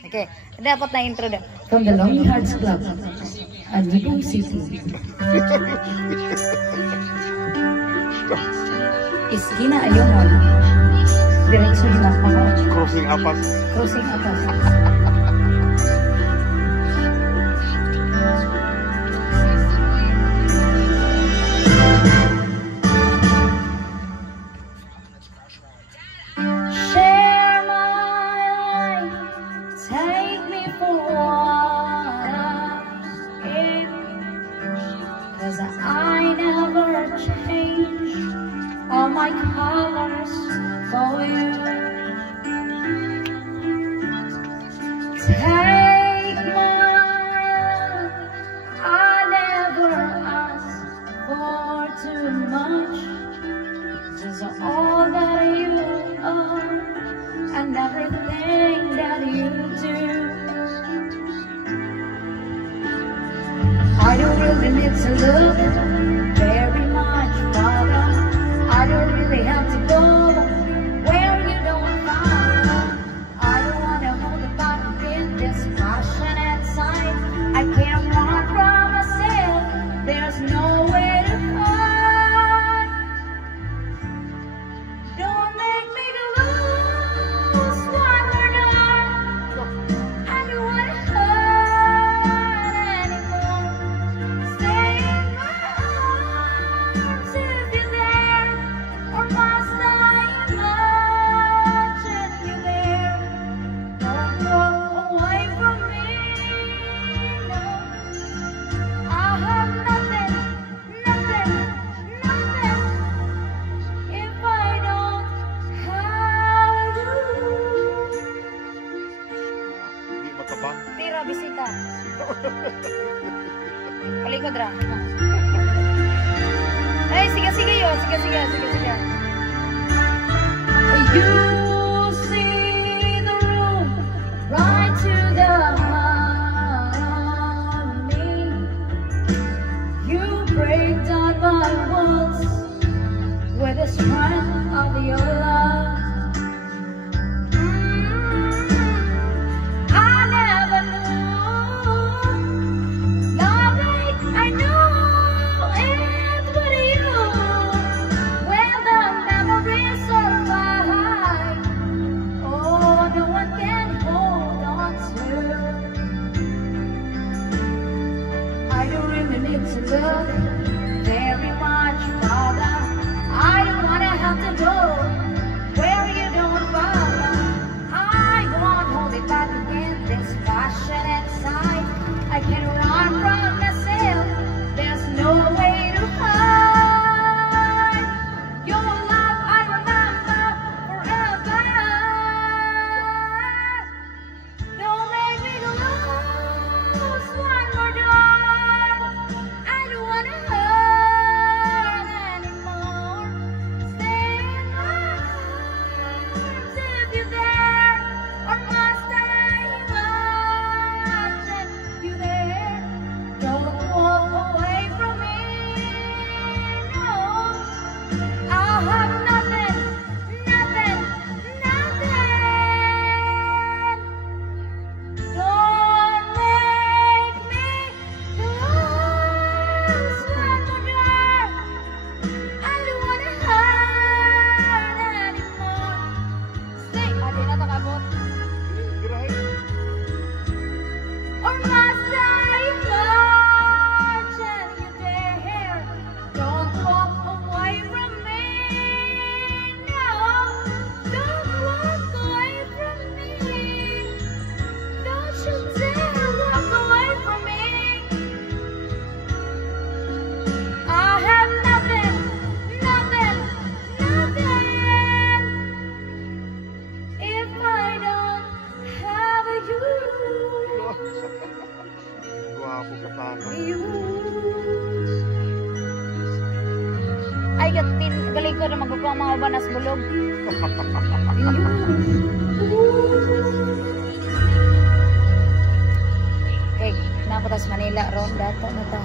Okay, dapat na intro daw. From the Lonely Hearts Club at Ligong City. Iskina Ayomon. Diretso hilang ako. Crossing apas. Crossing apas. Share my life, take me for what I am, 'cause I never change all my colors for you. Take my love, I never ask for too much, just all that you are and everything that you do. I don't really need to look very much farther. I don't really have to go where you don't follow. I don't want to hold it back in this passionate side. I can't run from myself. There's no way to hide. Don't make me lose one more night. I don't want to hurt anymore. Stay in my arms if you're there, or must I imagine you there? Don't walk away from me, no. I have nothing, nothing, nothing if I don't have you. Hindi matabang. Tira, bisita. Palikod ra. Ay, sige yun. Sige. You see the room right to the heart of me. You break down my walls with the strength of your love. I never knew love like I know it with you. When the memories survive, oh, no one can hold on to. I don't really need to look very much farther. I don't wanna have to go where you don't follow. I won't hold it back again, this passion inside. I can run from myself, there's no way to hide. Your love I remember forever. Don't make me lose one more time. I don't wanna hurt anymore. Stay in my arms if you're there, or must I imagine you there? Don't walk away from me, no. I have nothing, nothing, nothing. Don't make me lose one more time. I don't wanna hurt anymore. Stay, adi na takabot. Or must I imagine you there? Don't walk away from me, no. Don't walk away from me. Don't you dare walk away from me. I have nothing, nothing, nothing if I don't have you. Guwapo ka tama. You. Ay, galing ko na magkukuha mga banas bulog. Okay, napatas Manila, ron data na ta.